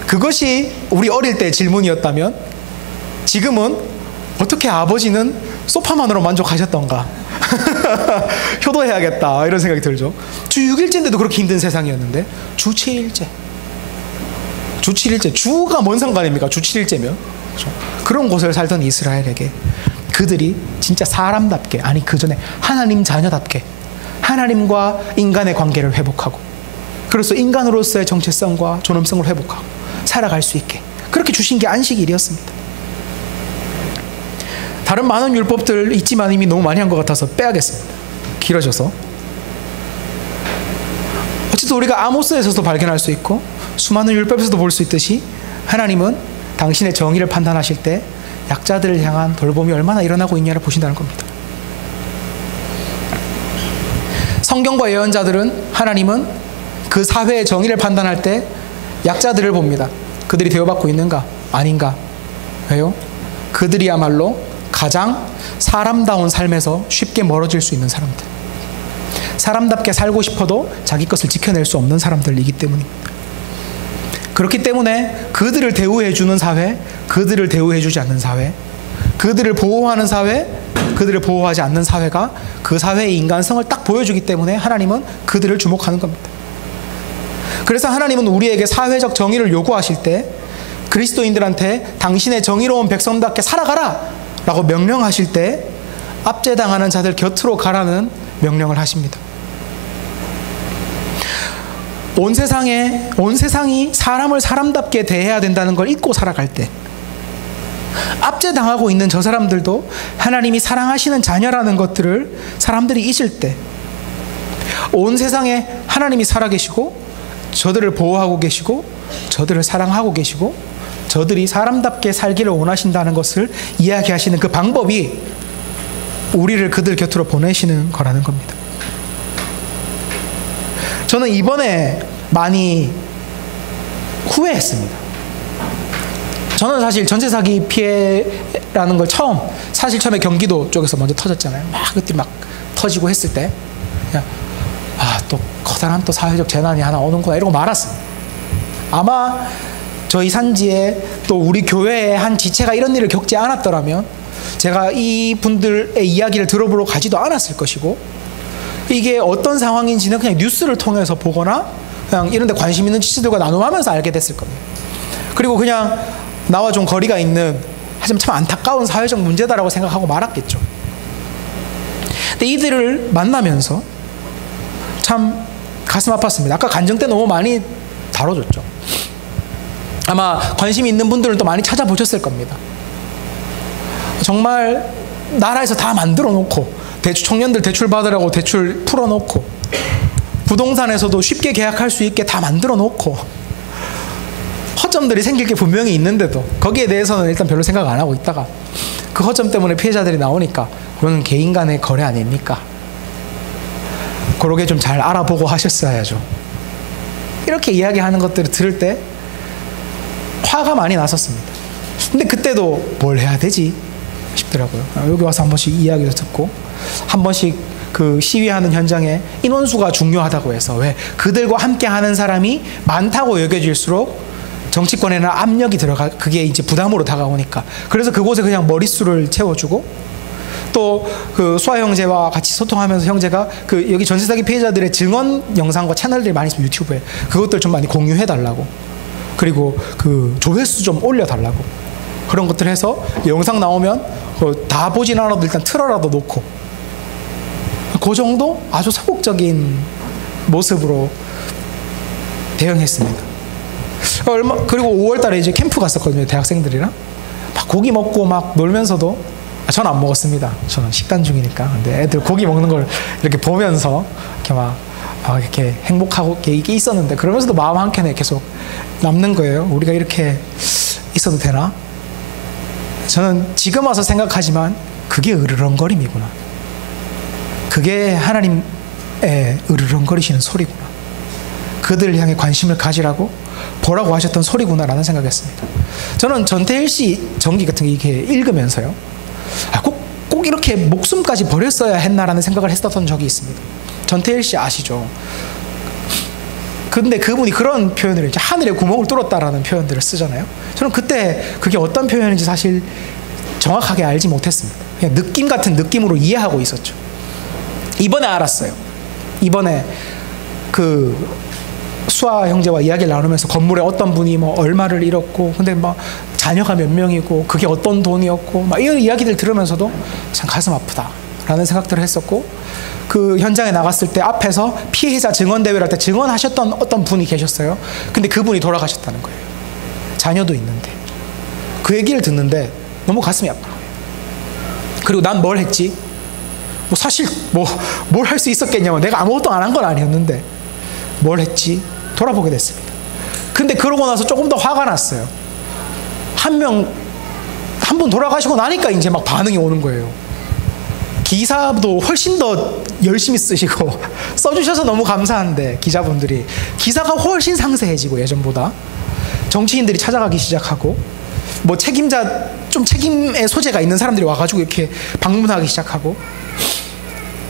그것이 우리 어릴 때 질문이었다면 지금은 어떻게 아버지는 소파만으로 만족하셨던가? 효도해야겠다 이런 생각이 들죠. 주 6일째인데도 그렇게 힘든 세상이었는데 주 7일째. 주 7일째. 주가 뭔 상관입니까? 주 7일째면. 그렇죠? 그런 곳을 살던 이스라엘에게 그들이 진짜 사람답게, 아니 그 전에 하나님 자녀답게 하나님과 인간의 관계를 회복하고, 그래서 인간으로서의 정체성과 존엄성을 회복하고 살아갈 수 있게 그렇게 주신 게 안식일이었습니다. 다른 많은 율법들 있지만 이미 너무 많이 한 것 같아서 빼야겠습니다. 길어져서. 어쨌든 우리가 아모스에서도 발견할 수 있고 수많은 율법에서도 볼 수 있듯이 하나님은 당신의 정의를 판단하실 때 약자들을 향한 돌봄이 얼마나 일어나고 있냐를 보신다는 겁니다. 성경과 예언자들은 하나님은 그 사회의 정의를 판단할 때 약자들을 봅니다. 그들이 대우받고 있는가? 아닌가? 왜요? 그들이야말로 가장 사람다운 삶에서 쉽게 멀어질 수 있는 사람들, 사람답게 살고 싶어도 자기 것을 지켜낼 수 없는 사람들이기 때문입니다. 그렇기 때문에 그들을 대우해주는 사회, 그들을 대우해주지 않는 사회, 그들을 보호하는 사회, 그들을 보호하지 않는 사회가 그 사회의 인간성을 딱 보여주기 때문에 하나님은 그들을 주목하는 겁니다. 그래서 하나님은 우리에게 사회적 정의를 요구하실 때 그리스도인들한테 당신의 정의로운 백성답게 살아가라 라고 명령하실 때 압제당하는 자들 곁으로 가라는 명령을 하십니다. 온 세상이 사람을 사람답게 대해야 된다는 걸 잊고 살아갈 때, 압제당하고 있는 저 사람들도 하나님이 사랑하시는 자녀라는 것들을 사람들이 잊을 때, 온 세상에 하나님이 살아계시고 저들을 보호하고 계시고 저들을 사랑하고 계시고 저들이 사람답게 살기를 원하신다는 것을 이야기하시는 그 방법이 우리를 그들 곁으로 보내시는 거라는 겁니다. 저는 이번에 많이 후회했습니다. 저는 사실 전세 사기 피해라는 걸 처음에 경기도 쪽에서 먼저 터졌잖아요. 그때 막 터지고 했을 때 그냥 또 커다란 또 사회적 재난이 하나 오는구나 이러고 말았습니다. 아마 저희 산지에 또 우리 교회의 한 지체가 이런 일을 겪지 않았더라면 제가 이 분들의 이야기를 들어보러 가지도 않았을 것이고, 이게 어떤 상황인지는 그냥 뉴스를 통해서 보거나 그냥 이런 데 관심 있는 지체들과 나눔하면서 알게 됐을 겁니다. 그리고 그냥 나와 좀 거리가 있는, 하지만 참 안타까운 사회적 문제다라고 생각하고 말았겠죠. 근데 이들을 만나면서 참 가슴 아팠습니다. 아까 간증 때 너무 많이 다뤄줬죠. 아마 관심이 있는 분들은 또 많이 찾아보셨을 겁니다. 정말 나라에서 다 만들어 놓고, 청년들 대출 받으라고 대출 풀어 놓고, 부동산에서도 쉽게 계약할 수 있게 다 만들어 놓고, 허점들이 생길 게 분명히 있는데도 거기에 대해서는 일단 별로 생각 안 하고 있다가 그 허점 때문에 피해자들이 나오니까 그거는 개인 간의 거래 아닙니까? 그러게 좀 잘 알아보고 하셨어야죠. 이렇게 이야기하는 것들을 들을 때 화가 많이 났었습니다. 근데 그때도 뭘 해야 되지 싶더라고요. 여기 와서 한 번씩 이야기도 듣고, 한 번씩 그 시위하는 현장에 인원수가 중요하다고 해서, 왜 그들과 함께 하는 사람이 많다고 여겨질수록 정치권에는 압력이 들어가, 그게 이제 부담으로 다가오니까, 그래서 그곳에 그냥 머릿수를 채워주고, 또 그 수아 형제와 같이 소통하면서 형제가 그 여기 전세 사기 피해자들의 증언 영상과 채널들이 많이 있으면 유튜브에 그것들 좀 많이 공유해 달라고, 그리고 그 조회수 좀 올려 달라고, 그런 것들 해서 영상 나오면 다 보진 않아도 일단 틀어라도 놓고, 그 정도 아주 소극적인 모습으로 대응했습니다. 그리고 5월달에 이제 캠프 갔었거든요. 대학생들이랑 막 고기 먹고 막 놀면서도 저는 안 먹었습니다. 저는 식단 중이니까. 근데 애들 고기 먹는 걸 이렇게 보면서 이렇게 막 이렇게 행복하고 이게 있었는데, 그러면서도 마음 한켠에 계속 남는 거예요. 우리가 이렇게 있어도 되나? 저는 지금 와서 생각하지만 그게 으르렁거림이구나. 그게 하나님의 으르렁거리시는 소리구나. 그들을 향해 관심을 가지라고 보라고 하셨던 소리구나라는 생각했습니다. 저는 전태일 씨 전기 같은 게 이렇게 읽으면서요, 꼭 이렇게 목숨까지 버렸어야 했나라는 생각을 했었던 적이 있습니다. 전태일 씨 아시죠? 근데 그분이 그런 표현을 이제 하늘에 구멍을 뚫었다라는 표현들을 쓰잖아요. 저는 그때 그게 어떤 표현인지 사실 정확하게 알지 못했습니다. 그냥 느낌 같은 느낌으로 이해하고 있었죠. 이번에 알았어요. 이번에 그 수아 형제와 이야기를 나누면서 건물에 어떤 분이 뭐 얼마를 잃었고, 근데 막 자녀가 몇 명이고 그게 어떤 돈이었고 막 이런 이야기들 들으면서도 참 가슴 아프다라는 생각들을 했었고, 그 현장에 나갔을 때 앞에서 피해자 증언대회를 할 때 증언하셨던 어떤 분이 계셨어요. 근데 그분이 돌아가셨다는 거예요. 자녀도 있는데. 그 얘기를 듣는데 너무 가슴이 아픈 거예요. 그리고 난 뭘 했지? 뭐 사실 뭘 할 수 있었겠냐고, 내가 아무것도 안 한 건 아니었는데 뭘 했지? 돌아보게 됐습니다. 근데 그러고 나서 조금 더 화가 났어요. 한 분 돌아가시고 나니까 이제 막 반응이 오는 거예요. 기사도 훨씬 더 열심히 쓰시고 써주셔서 너무 감사한데, 기자분들이 기사가 훨씬 상세해지고 예전보다 정치인들이 찾아가기 시작하고, 뭐 좀 책임의 소재가 있는 사람들이 와가지고 이렇게 방문하기 시작하고,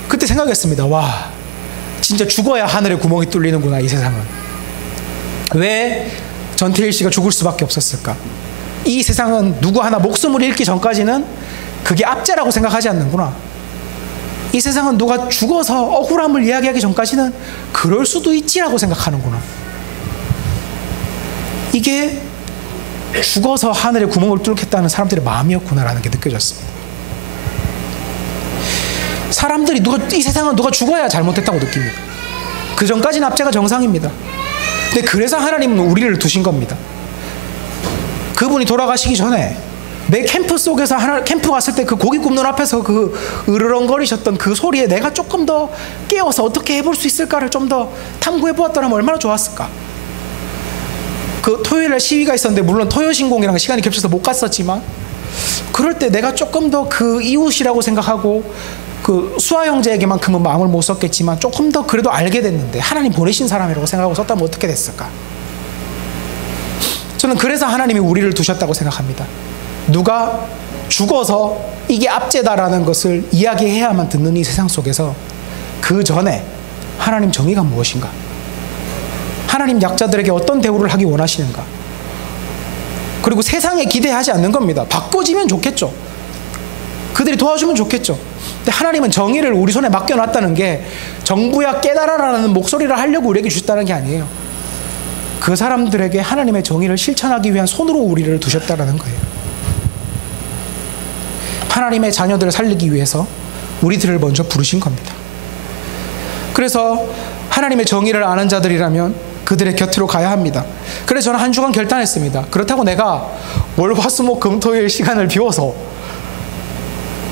그때 생각했습니다. 와, 진짜 죽어야 하늘에 구멍이 뚫리는구나, 이 세상은. 왜 전태일 씨가 죽을 수밖에 없었을까? 이 세상은 누구 하나 목숨을 잃기 전까지는 그게 압제라고 생각하지 않는구나. 이 세상은 누가 죽어서 억울함을 이야기하기 전까지는 그럴 수도 있지라고 생각하는구나. 이게 죽어서 하늘에 구멍을 뚫겠다는 사람들의 마음이었구나라는 게 느껴졌습니다. 사람들이 이 세상은 누가 죽어야 잘못했다고 느낍니다. 그 전까지는 압제가 정상입니다. 근데 그래서 하나님은 우리를 두신 겁니다. 그분이 돌아가시기 전에 내 캠프 속에서 캠프 갔을 때 그 고기 굽는 앞에서 그 으르렁거리셨던 그 소리에 내가 조금 더 깨워서 어떻게 해볼 수 있을까를 좀 더 탐구해 보았더라면 얼마나 좋았을까. 그 토요일에 시위가 있었는데, 물론 토요신공이랑 시간이 겹쳐서 못 갔었지만, 그럴 때 내가 조금 더 그 이웃이라고 생각하고 그 수아 형제에게만큼은 마음을 못 썼겠지만 조금 더 그래도 알게 됐는데 하나님 보내신 사람이라고 생각하고 썼다면 어떻게 됐을까. 저는 그래서 하나님이 우리를 두셨다고 생각합니다. 누가 죽어서 이게 압제다라는 것을 이야기해야만 듣는 이 세상 속에서 그 전에 하나님 정의가 무엇인가, 하나님 약자들에게 어떤 대우를 하기 원하시는가, 그리고 세상에 기대하지 않는 겁니다. 바꿔지면 좋겠죠. 그들이 도와주면 좋겠죠. 근데 하나님은 정의를 우리 손에 맡겨놨다는 게 정부야 깨달아라는 목소리를 하려고 우리에게 주셨다는 게 아니에요. 그 사람들에게 하나님의 정의를 실천하기 위한 손으로 우리를 두셨다는 거예요. 하나님의 자녀들을 살리기 위해서 우리들을 먼저 부르신 겁니다. 그래서 하나님의 정의를 아는 자들이라면 그들의 곁으로 가야 합니다. 그래서 저는 한 주간 결단했습니다. 그렇다고 내가 월, 화, 수, 목, 금, 토일 시간을 비워서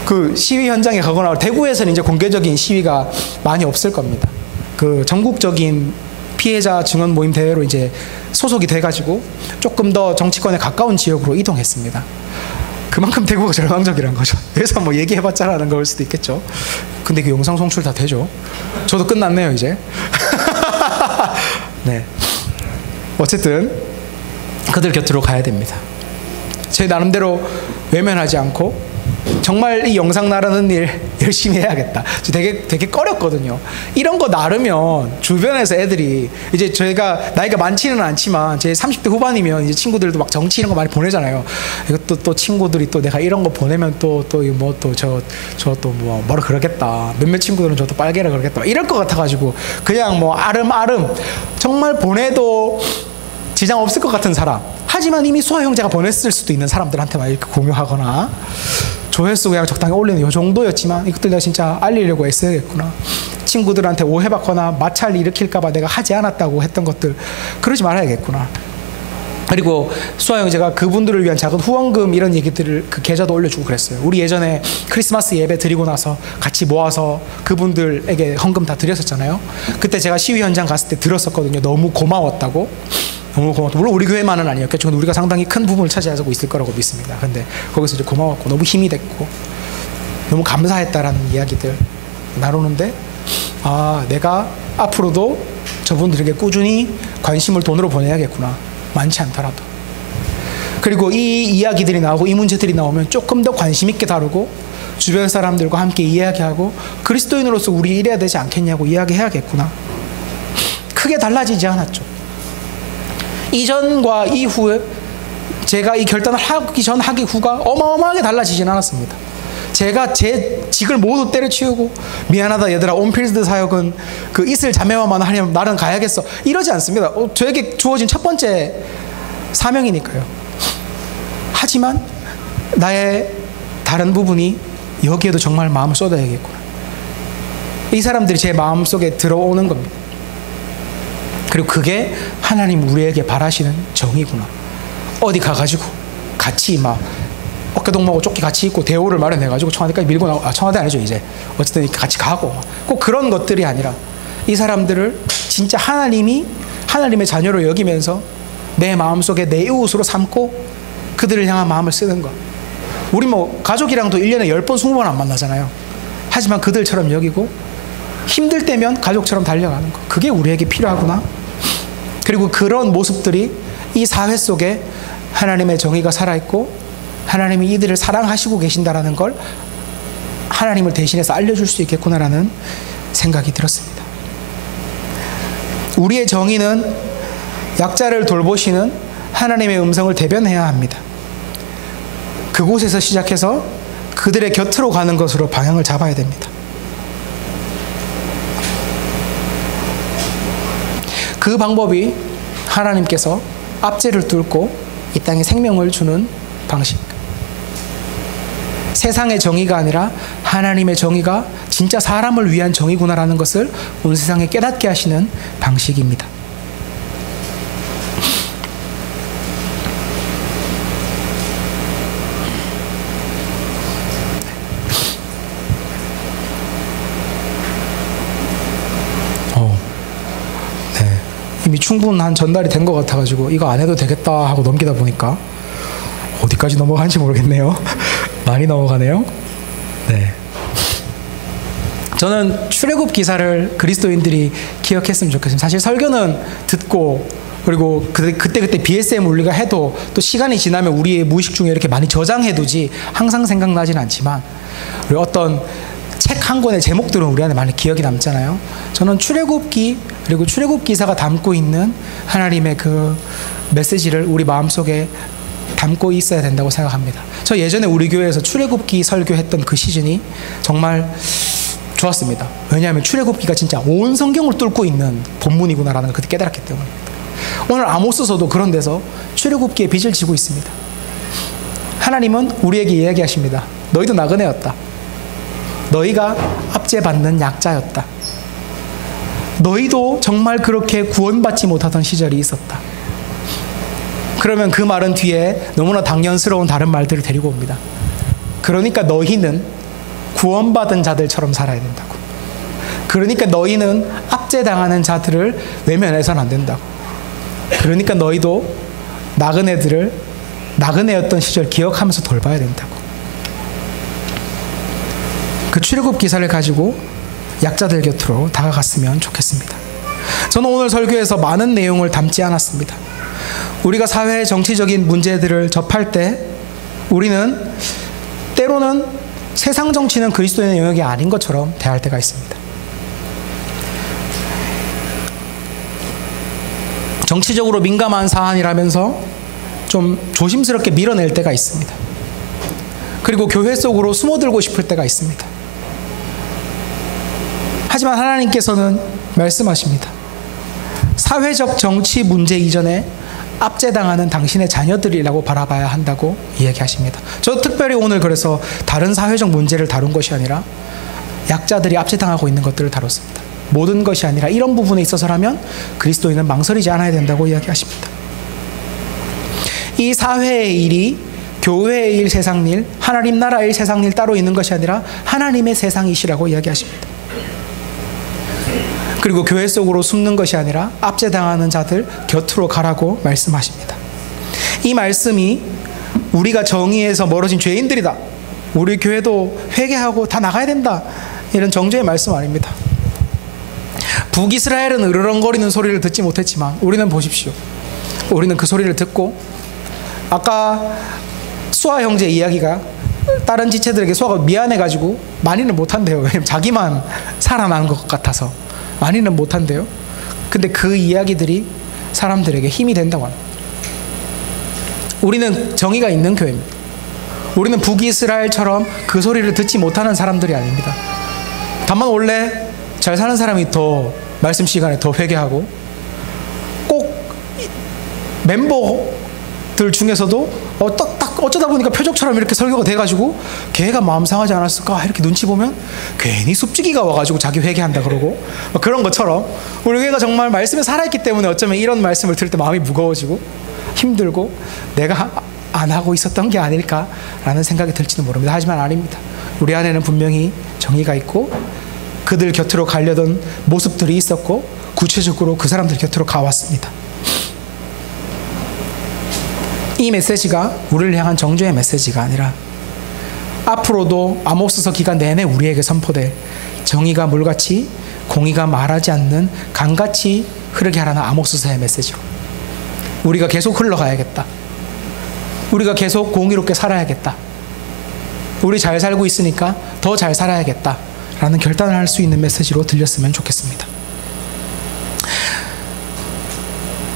그 시위 현장에 가거나, 대구에서는 이제 공개적인 시위가 많이 없을 겁니다. 그 전국적인 피해자 증언 모임 대회로 이제 소속이 돼가지고 조금 더 정치권에 가까운 지역으로 이동했습니다. 그만큼 대구가 절망적이란 거죠. 그래서 뭐 얘기해봤자라는 걸 수도 있겠죠. 근데 그 영상 송출 다 되죠. 저도 끝났네요 이제. 네. 어쨌든 그들 곁으로 가야 됩니다. 제 나름대로 외면하지 않고 정말 이 영상 나르는 일 열심히 해야겠다. 되게 꺼렸거든요. 이런 거 나르면 주변에서 애들이, 이제 저희가 나이가 많지는 않지만 제 30대 후반이면 이제 친구들도 막 정치 이런 거 많이 보내잖아요. 이것도 또 친구들이 또 내가 이런 거 보내면 뭐라 그러겠다. 몇몇 친구들은 저도 빨개라 그러겠다. 이럴 것 같아가지고 그냥 뭐 아름아름 정말 보내도 지장 없을 것 같은 사람, 하지만 이미 수아 형제가 보냈을 수도 있는 사람들한테만 이렇게 공유하거나 조회수 그냥 적당히 올리는 이 정도였지만 이것들 내가 진짜 알리려고 애써야겠구나. 친구들한테 오해받거나 마찰 일으킬까봐 내가 하지 않았다고 했던 것들, 그러지 말아야겠구나. 그리고 수아 형제가 그분들을 위한 작은 후원금 이런 얘기들을 그 계좌도 올려주고 그랬어요. 우리 예전에 크리스마스 예배 드리고 나서 같이 모아서 그분들에게 헌금 다 드렸었잖아요. 그때 제가 시위 현장 갔을 때 들었었거든요. 너무 고마웠다고. 너무 고마웠고, 물론 우리 교회만은 아니었겠죠. 근데 우리가 상당히 큰 부분을 차지하고 있을 거라고 믿습니다. 근데 거기서 이제 고마웠고 너무 힘이 됐고 너무 감사했다라는 이야기들 나누는데, 아, 내가 앞으로도 저분들에게 꾸준히 관심을 돈으로 보내야겠구나. 많지 않더라도. 그리고 이 이야기들이 나오고 이 문제들이 나오면 조금 더 관심 있게 다루고 주변 사람들과 함께 이야기하고 그리스도인으로서 우리 이래야 되지 않겠냐고 이야기해야겠구나. 크게 달라지지 않았죠. 이전과 이후에 제가 이 결단을 하기 전 하기 후가 어마어마하게 달라지진 않았습니다. 제가 제 직을 모두 때려치우고 미안하다 얘들아, 온필드 사역은 그 이슬 자매와만 하려면 나는 가야겠어, 이러지 않습니다. 저에게 주어진 첫 번째 사명이니까요. 하지만 나의 다른 부분이 여기에도 정말 마음을 쏟아야겠구나. 이 사람들이 제 마음속에 들어오는 겁니다. 그리고 그게 하나님 우리에게 바라시는 정의구나. 어디 가가지고 같이 막 어깨동무하고 조끼 같이 입고 대우를 마련해가지고 청와대까지 밀고 나오고, 청와대 아니죠 이제, 어쨌든 같이 가고, 꼭 그런 것들이 아니라 이 사람들을 진짜 하나님의 자녀로 여기면서 내 마음속에 내 이웃으로 삼고 그들을 향한 마음을 쓰는 것. 우리 뭐 가족이랑도 1년에 10번 20번 안 만나잖아요. 하지만 그들처럼 여기고 힘들 때면 가족처럼 달려가는 것, 그게 우리에게 필요하구나. 그리고 그런 모습들이 이 사회 속에 하나님의 정의가 살아있고 하나님이 이들을 사랑하시고 계신다라는 걸 하나님을 대신해서 알려줄 수 있겠구나라는 생각이 들었습니다. 우리의 정의는 약자를 돌보시는 하나님의 음성을 대변해야 합니다. 그곳에서 시작해서 그들의 곁으로 가는 것으로 방향을 잡아야 됩니다. 그 방법이 하나님께서 압제를 뚫고 이 땅에 생명을 주는 방식. 세상의 정의가 아니라 하나님의 정의가 진짜 사람을 위한 정의구나라는 것을 온 세상에 깨닫게 하시는 방식입니다. 네. 이미 충분한 전달이 된 것 같아가지고 이거 안 해도 되겠다 하고 넘기다 보니까 어디까지 넘어가는지 모르겠네요. 많이 넘어가네요. 네. 저는 출애굽 기사를 그리스도인들이 기억했으면 좋겠습니다. 사실 설교는 듣고 그리고 그때 BSM 우리가 해도 또 시간이 지나면 우리의 무의식 중에 이렇게 많이 저장해두지 항상 생각나진 않지만, 그리고 어떤 책 한 권의 제목들은 우리 안에 많이 기억이 남잖아요. 저는 출애굽기 그리고 출애굽 기사가 담고 있는 하나님의 그 메시지를 우리 마음속에 담고 있어야 된다고 생각합니다. 저 예전에 우리 교회에서 출애굽기 설교했던 그 시즌이 정말 좋았습니다. 왜냐하면 출애굽기가 진짜 온 성경을 뚫고 있는 본문이구나라는 걸 그때 깨달았기 때문입니다. 오늘 아모스서도 그런 데서 출애굽기에 빚을 지고 있습니다. 하나님은 우리에게 이야기하십니다. 너희도 나그네였다. 너희가 압제받는 약자였다. 너희도 정말 그렇게 구원받지 못하던 시절이 있었다. 그러면 그 말은 뒤에 너무나 당연스러운 다른 말들을 데리고 옵니다. 그러니까 너희는 구원받은 자들처럼 살아야 된다고. 그러니까 너희는 압제당하는 자들을 외면해서는 안 된다고. 그러니까 너희도 나그네였던 시절 기억하면서 돌봐야 된다고. 그 출애굽 기사를 가지고 약자들 곁으로 다가갔으면 좋겠습니다. 저는 오늘 설교에서 많은 내용을 담지 않았습니다. 우리가 사회의 정치적인 문제들을 접할 때 우리는 때로는 세상 정치는 그리스도의 영역이 아닌 것처럼 대할 때가 있습니다. 정치적으로 민감한 사안이라면서 좀 조심스럽게 밀어낼 때가 있습니다. 그리고 교회 속으로 숨어들고 싶을 때가 있습니다. 하지만 하나님께서는 말씀하십니다. 사회적 정치 문제 이전에 압제당하는 당신의 자녀들이라고 바라봐야 한다고 이야기하십니다. 저 특별히 오늘 그래서 다른 사회적 문제를 다룬 것이 아니라 약자들이 압제당하고 있는 것들을 다뤘습니다. 모든 것이 아니라 이런 부분에 있어서라면 그리스도인은 망설이지 않아야 된다고 이야기하십니다. 이 사회의 일이 교회의 일, 세상 일, 하나님 나라의 일, 세상 일 따로 있는 것이 아니라 하나님의 세상이시라고 이야기하십니다. 그리고 교회 속으로 숨는 것이 아니라 압제당하는 자들 곁으로 가라고 말씀하십니다. 이 말씀이 우리가 정의에서 멀어진 죄인들이다, 우리 교회도 회개하고 다 나가야 된다, 이런 정죄의 말씀 아닙니다. 북이스라엘은 으르렁거리는 소리를 듣지 못했지만 우리는 보십시오. 우리는 그 소리를 듣고, 아까 수아 형제 이야기가 다른 지체들에게 수아가 미안해가지고 많이는 못한대요. 왜냐면 자기만 살아난 것 같아서 많이는 못한대요. 근데 그 이야기들이 사람들에게 힘이 된다고 합니다. 우리는 정의가 있는 교회입니다. 우리는 북이스라엘처럼 그 소리를 듣지 못하는 사람들이 아닙니다. 다만 원래 잘 사는 사람이 더 말씀 시간에 더 회개하고, 꼭 멤버들 중에서도 딱 어쩌다 보니까 표적처럼 이렇게 설교가 돼가지고 걔가 마음 상하지 않았을까 이렇게 눈치 보면 괜히 숲지기가 와가지고 자기 회개한다 그러고, 그런 것처럼 우리 교회가 정말 말씀에 살아있기 때문에 어쩌면 이런 말씀을 들을 때 마음이 무거워지고 힘들고 내가 안 하고 있었던 게 아닐까라는 생각이 들지도 모릅니다. 하지만 아닙니다. 우리 안에는 분명히 정의가 있고 그들 곁으로 가려던 모습들이 있었고 구체적으로 그 사람들 곁으로 가왔습니다. 이 메시지가 우리를 향한 정죄의 메시지가 아니라 앞으로도 아모스서 기간 내내 우리에게 선포될 정의가 물같이 공의가 말하지 않는 강같이 흐르게 하라는 아모스서의 메시지로 우리가 계속 흘러가야겠다, 우리가 계속 공의롭게 살아야겠다, 우리 잘 살고 있으니까 더 잘 살아야겠다 라는 결단을 할 수 있는 메시지로 들렸으면 좋겠습니다.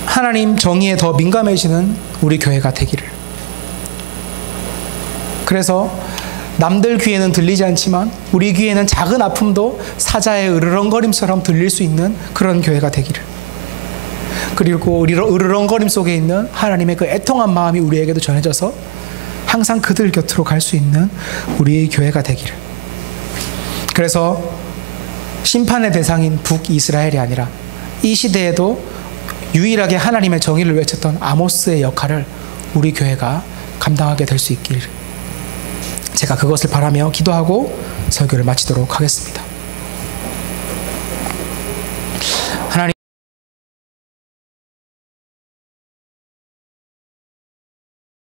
하나님 정의에 더 민감해지는 우리 교회가 되기를. 그래서 남들 귀에는 들리지 않지만 우리 귀에는 작은 아픔도 사자의 으르렁거림처럼 들릴 수 있는 그런 교회가 되기를. 그리고 으르렁거림 속에 있는 하나님의 그 애통한 마음이 우리에게도 전해져서 항상 그들 곁으로 갈 수 있는 우리의 교회가 되기를. 그래서 심판의 대상인 북이스라엘이 아니라 이 시대에도 유일하게 하나님의 정의를 외쳤던 아모스의 역할을 우리 교회가 감당하게 될 수 있기를, 제가 그것을 바라며 기도하고 설교를 마치도록 하겠습니다.